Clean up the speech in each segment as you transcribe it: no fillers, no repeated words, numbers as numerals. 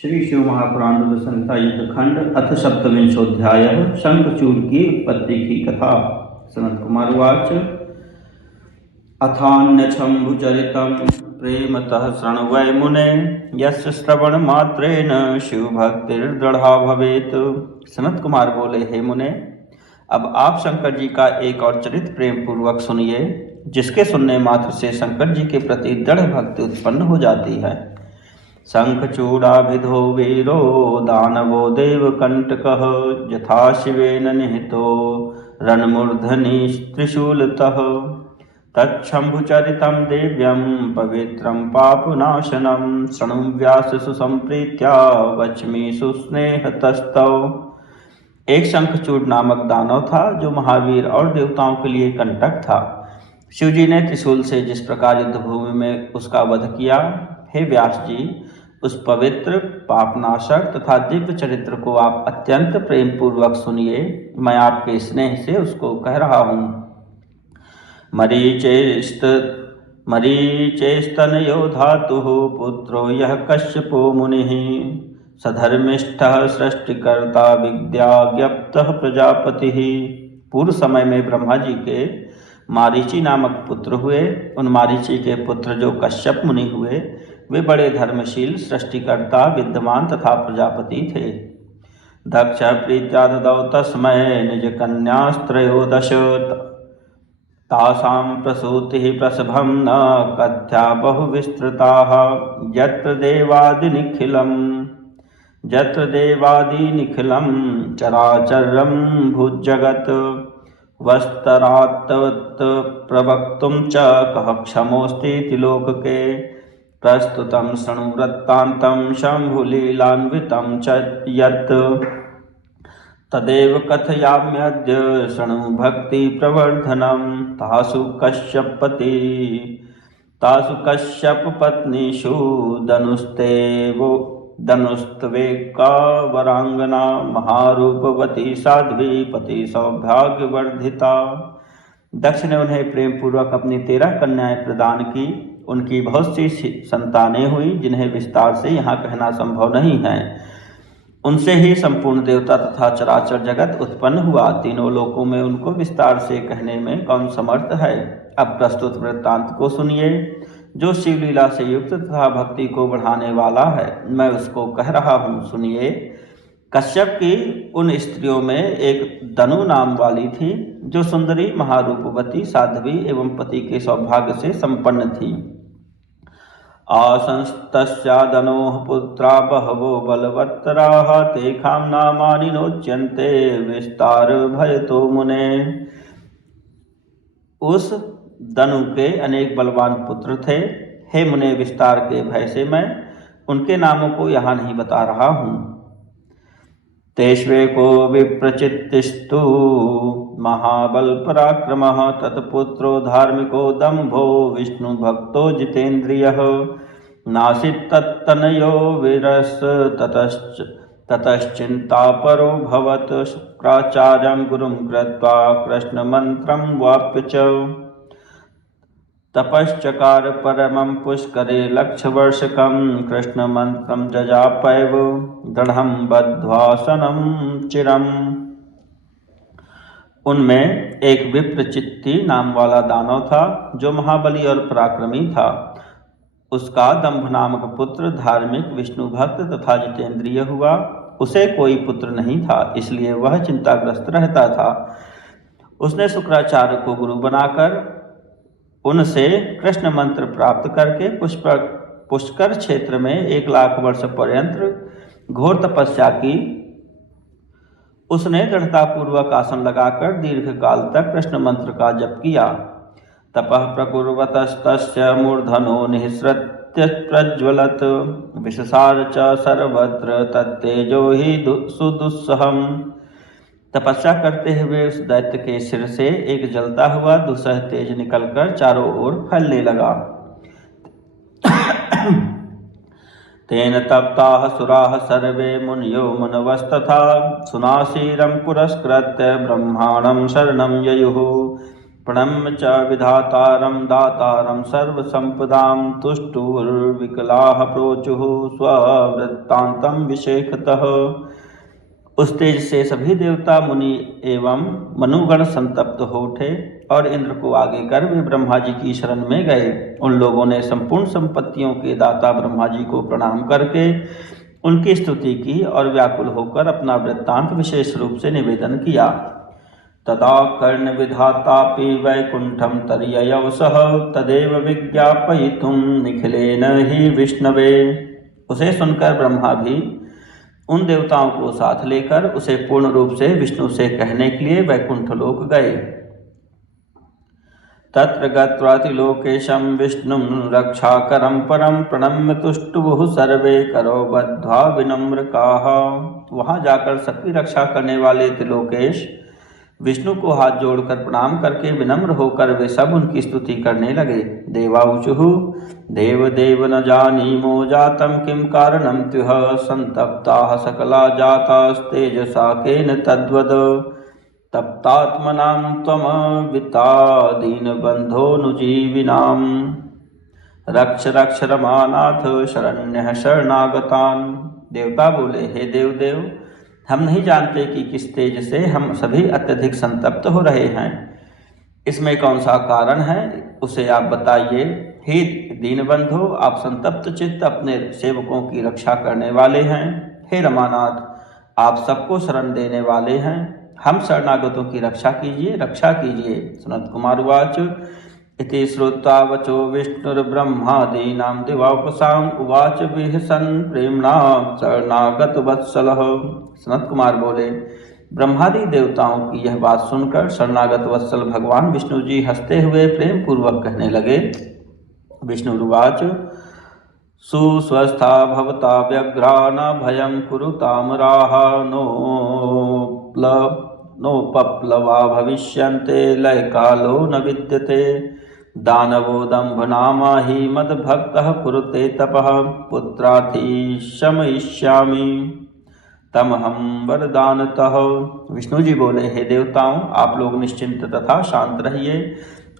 श्री शिव महापुराण रुद्र संहिता युद्ध खंड अथ सप्तविंशोऽध्याय। शंखचूड़ की उत्पत्ति की कथा। सनत कुमार उवाच। अथान्यशंभुचरितं प्रेमतः शृणु वै मुने, यस्य श्रवणमात्रेण शिवभक्तिर्दृढ़ा भवेत्। सनत कुमार बोले, हे मुने, अब आप शंकर जी का एक और चरित्र प्रेम पूर्वक सुनिए, जिसके सुनने मात्र से शंकर जी के प्रति दृढ़ भक्ति उत्पन्न हो जाती है। शंखचूडाभिधो वीरो दानवो देवकंटकः, यथा शिवेन निहितो रणमूर्धनि त्रिशूलतः। तच्छंभुचरितं देव्यं पवित्रं पापनाशनं, शृणु व्यास सुसंप्रीत्या वच्मि सुस्नेहतस्तौ। एक शंखचूड़ नामक दानव था, जो महावीर और देवताओं के लिए कंटक था। शिवजी ने त्रिशूल से जिस प्रकार युद्ध भूमि में उसका वध किया, हे व्यास जी, उस पवित्र पापनाशक तथा दिव्य चरित्र को आप अत्यंत प्रेम पूर्वक सुनिए। मैं आपके स्नेह से उसको कह रहा हूँ। मरीचेस्तनयो धातुः पुत्रो यः कश्यपो मुनिः, सधर्मिष्ठः सृष्टिकर्ता विद्याज्ञप्तः प्रजापतिः। पूर्व समय में ब्रह्मा जी के मारीची नामक पुत्र हुए। उन मारीची के पुत्र जो कश्यप मुनि हुए, वे बड़े धर्मशील, सृष्टिकर्ता, विद्यमान तथा प्रजापति थे। दक्ष प्रीत्या ददौ तस्मै निज कन्यास्त्रयोदश, तासां प्रसूतिः प्रसभं न कथ्या बहुविस्तृताः। यत्र देवादिनिखिलं चराचरं भूजगत्, वस्तरात्तवत् प्रवक्तुं च कः क्षमोऽस्तीति लोकके। प्रस्तुतं शृणु वृत्तान्तं शम्भुलीलान्वितं च यत्, तदेव कथयाम्यद्य शृणु भक्तिप्रवर्धनं। तासु कश्यपपत्नीषु दनुस्त्वेका वरांगना, महारूपवती साध्वी पति सौभाग्यवर्धिता। दक्ष ने उन्हें प्रेम पूर्वक अपनी 13 कन्याएं प्रदान की। उनकी बहुत सी संतानें हुई, जिन्हें विस्तार से यहाँ कहना संभव नहीं है। उनसे ही संपूर्ण देवता तथा चराचर जगत उत्पन्न हुआ। तीनों लोकों में उनको विस्तार से कहने में कौन समर्थ है। अब प्रस्तुत वृत्तांत को सुनिए, जो शिवलीला से युक्त तथा भक्ति को बढ़ाने वाला है। मैं उसको कह रहा हूँ, सुनिए। कश्यप की उन स्त्रियों में एक दनु नाम वाली थी, जो सुंदरी, महारूपवती, साध्वी एवं पति के सौभाग्य से संपन्न थी। आसंस्तस्या दनोः पुत्रा बहवो बलवत्तराः, तेषां नामानि नोच्यन्ते विस्तार भयतो मुने। उस दनु के अनेक बलवान पुत्र थे। हे मुने, विस्तार के भय से मैं उनके नामों को यहाँ नहीं बता रहा हूँ। तेष्वेको विप्रचित्तिस्तु महाबल पराक्रमः, तत्पुत्रो धार्मिको दम्भो विष्णुभक्तो जितेन्द्रियः। नासीत् तत्तनयो वीरस् ततश्चिन्तापरो भवत्, शुक्राचार्यं गुरुं कृत्वा कृष्णमन्त्रं वाप्य च। तपश्चकार परमं पुष्करे लक्षवर्षकं, कृष्णमन्त्रं जजापैव दृढं बद्ध्वासनं चिरम्। उनमें एक विप्रचित्ति नाम वाला दानव था, जो महाबली और पराक्रमी था। उसका दंभ नामक पुत्र धार्मिक, विष्णु भक्त तथा जितेंद्रिय हुआ। उसे कोई पुत्र नहीं था, इसलिए वह चिंताग्रस्त रहता था। उसने शुक्राचार्य को गुरु बनाकर उनसे कृष्ण मंत्र प्राप्त करके पुष्कर क्षेत्र में 1 लाख वर्ष पर्यंत घोर तपस्या की। उसने दृढ़तापूर्वक आसन लगाकर दीर्घ काल तक कृष्ण मंत्र का जप किया। तपः प्रकुर्वतस्तस्य मूर्धनो निःसृत्य प्रज्वलत्, विषसार च सर्वत्र तत्तेजो हि सुदुस्सहम्। तपस्या करते हुए उस दैत्य के सिर से एक जलता हुआ दुस्सह तेज निकलकर चारों ओर फैलने लगा। तेन तप्ताः सुराः सर्वे मुनयो मुनवस्तथा, सुनासीरं पुरस्कृत्य ब्रह्माणं शरणं ययुः। प्रणम्य च विधातारं दातारं सर्वसम्पदां तुष्टुर्विकलाः प्रोचुः स्ववृत्तान्तं विशेखतः। उस तेज से सभी देवता मुनि एवं मनुगण संतप्त हो उठे और इंद्र को आगे कर वे ब्रह्मा जी की शरण में गए। उन लोगों ने संपूर्ण संपत्तियों के दाता ब्रह्मा जी को प्रणाम करके उनकी स्तुति की और व्याकुल होकर अपना वृत्तांत विशेष रूप से निवेदन किया। तदा कर्ण विधातापि वैकुंठम तर्ययौ सह तदेव विज्ञापयितुं निखिलेन ही विष्णवे। उसे सुनकर ब्रह्मा भी उन देवताओं को साथ लेकर उसे पूर्ण रूप से विष्णु से कहने के लिए वैकुंठ लोक गए। तत्र गत्वा त्रिलोकेशं विष्णुं रक्षाकरं परं प्रणम्य तुष्टुवुः सर्वे करो बद्ध्वा विनम्रकाः। वहां जाकर सबकी रक्षा करने वाले त्रिलोकेश विष्णु को हाथ जोड़कर प्रणाम करके विनम्र होकर वे सब उनकी स्तुति करने लगे। देवाऊचुः देव देव न जानीमो जातं किं कारणं त्वः संतप्ताः सकला जातास्तेजसा केन तद्वद। तप्तात्मनां त्वमविता दीनबन्धोऽनुजीविनां रक्ष रक्ष रमानाथ शरण्यः शरणागतान्। देवता बोले, हे देव देव, हम नहीं जानते कि किस तेज से हम सभी अत्यधिक संतप्त हो रहे हैं। इसमें कौन सा कारण है, उसे आप बताइए। हे दीनबंधो, आप संतप्त चित्त अपने सेवकों की रक्षा करने वाले हैं। हे रमानाथ, आप सबको शरण देने वाले हैं। हम शरणागतों की रक्षा कीजिए, रक्षा कीजिए। सनत कुमार उवाच इति श्रुत्वा वचो विष्णुर्ब्रह्मादीनां दिवापसाम् उवाच विहसन् प्रेम्णा शरणागत वत्सलः। सनत कुमार बोले, ब्रह्मादि देवताओं की यह बात सुनकर शरणागत वत्सल भगवान विष्णु जी हंसते हुए प्रेम पूर्वक कहने लगे। विष्णुरुवाच सुस्वस्था भवता व्यग्रा न भयं कुरुतामराः नोपप्लवा भविष्यन्ते लयकालो न विद्यते। दानवो दम्भनामा हि मद्भक्तः कुरुते तपः पुत्रार्थी शमयिष्यामि तमहं वरदानतः। विष्णु जी बोले, हे देवताओं, आप लोग निश्चिंत तथा शांत रहिए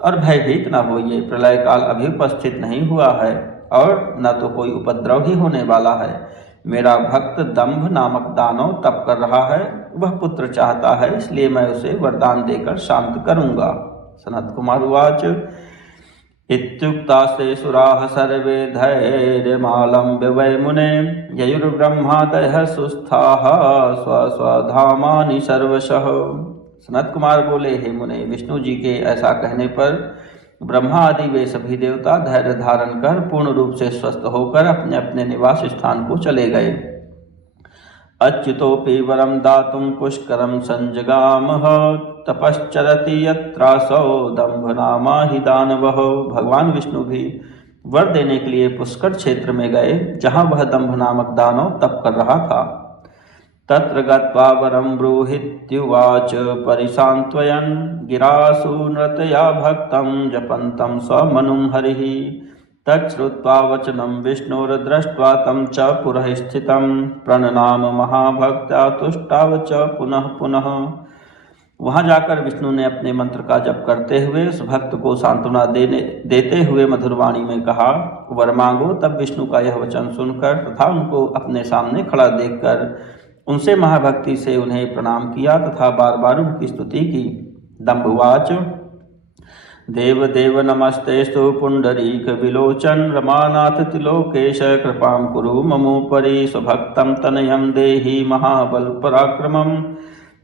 और भयभीत न होइए। प्रलय काल अभी उपस्थित नहीं हुआ है और न तो कोई उपद्रव ही होने वाला है। मेरा भक्त दंभ नामक दानव तप कर रहा है, वह पुत्र चाहता है, इसलिए मैं उसे वरदान देकर शांत करूंगा। सनत कुमार उवाच इत्युक्तास्ते सुराः सर्वे धैर्यमालम्ब्य वै मुने ययुर्ब्रह्मादयः सुस्थाः स्वस्वधामानि सर्वशः। सनत कुमार बोले, हे मुने, विष्णु जी के ऐसा कहने पर ब्रह्मा आदि वे सभी देवता धैर्य धारण कर पूर्ण रूप से स्वस्थ होकर अपने अपने निवास स्थान को चले गए। अच्युतोपि वरम दातुं पुष्करम संजगामः तपश्चरति यत्रासौ दंभनामा हि दानवः। भगवान विष्णु भी वर देने के लिए पुष्कर क्षेत्र में गए, जहाँ वह दंभ नामक दानव तप कर रहा था। तत्र गत्वा वरं ब्रूहीत्युवाच परिसान्त्वयन् गिरासु नृतया भक्तं जपन्तं स्वमनुं हरिः। तच्छ्रुत्वा वचनं विष्णोर्दृष्ट्वा तं च पुरः स्थितं प्रणनाम महाभक्त्या तुष्टाव च पुनः पुनः। वहां जाकर विष्णु ने अपने मंत्र का जप करते हुए उस भक्त को सांत्वना देते हुए मधुरवाणी में कहा, वर मांगो। तब विष्णु का यह वचन सुनकर तथा उनको अपने सामने खड़ा देखकर उनसे महाभक्ति से उन्हें प्रणाम किया तथा बार बार उनकी स्तुति की। दंभवाच देव देव नमस्तेस्तु पुंडरीक विलोचन रमानाथ त्रिलोकेश कृपां कुरु ममोपरि स्वभक्तं तनयं देहि महाबल पराक्रमं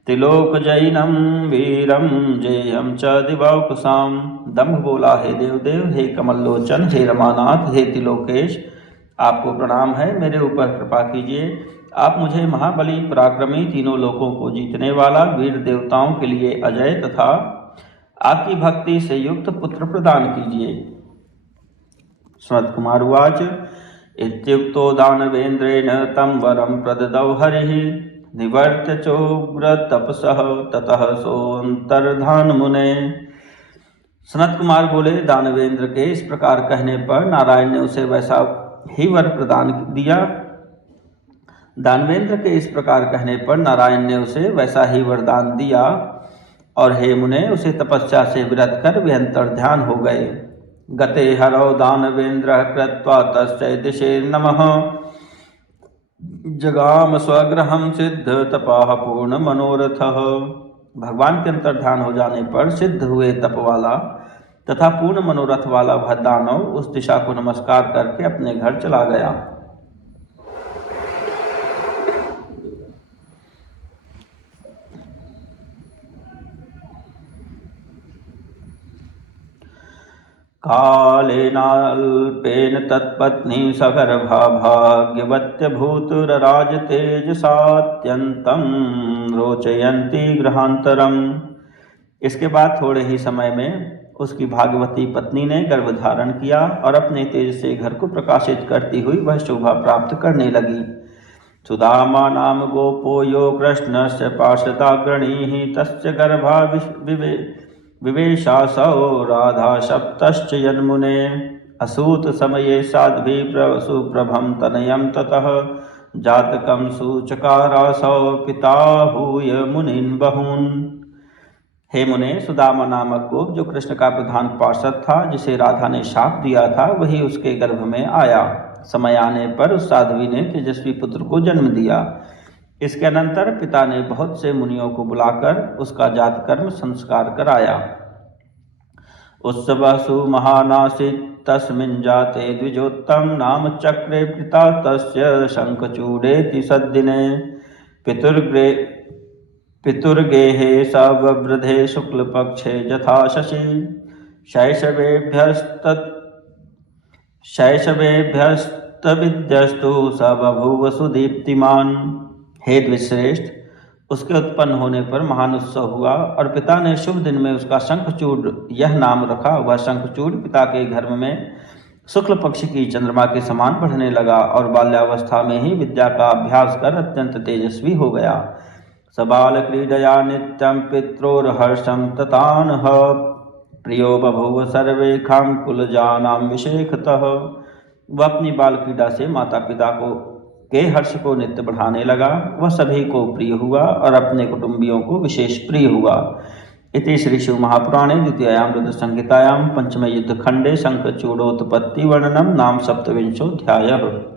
त्रिलोक जैनम वीरम जेयम च दिवाकुसाम। दंभ बोला, हे देवदेव, हे कमल लोचन, हे रमानाथ, हे त्रिलोकेश, आपको प्रणाम है। मेरे ऊपर कृपा कीजिए। आप मुझे महाबली पराक्रमी तीनों लोकों को जीतने वाला वीर देवताओं के लिए अजय तथा आपकी भक्ति से युक्त पुत्र प्रदान कीजिए। सनत कुमार उवाच इत्युक्तो दानवेन्द्रेण तं वरं प्रददौ हरिः निवर्त्य चोग्र तपसः ततः सोऽन्तर्धान मुने। सनत कुमार बोले, दानवेंद्र के इस प्रकार कहने पर नारायण ने उसे वैसा ही वर प्रदान दिया। दानवेंद्र के इस प्रकार कहने पर नारायण ने उसे वैसा ही वरदान दिया और हे मुने उसे तपस्या से विरत कर वे अंतर्ध्यान हो गए। गते हरौ दानवेन्द्र कृत्वा तस्यै दिशे नमः जगाम स्वग्रहं सिद्ध तपाह पूर्ण मनोरथः। भगवान के अंतर्ध्यान हो जाने पर सिद्ध हुए तप वाला तथा पूर्ण मनोरथ वाला वह दानव उस दिशा को नमस्कार करके अपने घर चला गया। कालेनाल्पेन तत्पत्नी सगर्भा भाग्यवत्यभूतुरराजतेजसात्यन्तं रोचयन्ती गृहांतरम। इसके बाद थोड़े ही समय में उसकी भाग्यवती पत्नी ने गर्भ धारण किया और अपने तेज से घर को प्रकाशित करती हुई वह शोभा प्राप्त करने लगी। सुदामा नाम गोपो यो कृष्णस्य पार्षदाग्रणीः तस्य गर्भा विवेशासौ राधा सप्तश्च यन्मुने असूत समये साध्वी सुप्रभं तनयं ततः जातकं सूचकारासौ पिताहूय मुनीन् बहून्। हे मुने, सुदामा नामक गोप जो कृष्ण का प्रधान पार्षद था, जिसे राधा ने शाप दिया था, वही उसके गर्भ में आया। समय आने पर उस साध्वी ने तेजस्वी पुत्र को जन्म दिया। इसके अनंतर पिता ने बहुत से मुनियों को बुलाकर उसका जात कर्म संस्कार कराया। उत्सवसु महानासीत् तस्मिन् जाते द्विजोत्तम नाम चक्रे पिता तस्य शंखचूडेति सद्दिने पितुर्गेहे सवृधे शुक्लपक्षे यथा शशि शैशवेभ्यस्तविद्यस्तु स बभूव सुदीप्तिमान। हे द्विश्रेष्ठ, उसके उत्पन्न होने पर महान उत्सव हुआ और पिता ने शुभ दिन में उसका शंखचूड यह नाम रखा। वह शंखचूड पिता के घर में शुक्ल पक्ष की चंद्रमा के समान बढ़ने लगा और बाल्यावस्था में ही विद्या का अभ्यास कर अत्यंत तेजस्वी हो गया। सबाल क्रीडया नित्यं पित्रोर्हर्षं ततानः प्रियो बभूव सर्वेखां कुलजानां विशेखतः। वह अपनी बाल क्रीड़ा से माता पिता के हर्ष को नित्य बढ़ाने लगा। वह सभी को प्रिय हुआ और अपने कुटुंबियों को विशेष प्रिय हुआ। इति श्री शिव महापुराणे द्वितीयायां रुद्र संहितायां पंचमे युद्ध खंडे शंखचूडोत्पत्ति वर्णनम नाम सप्तविंशोऽध्यायः।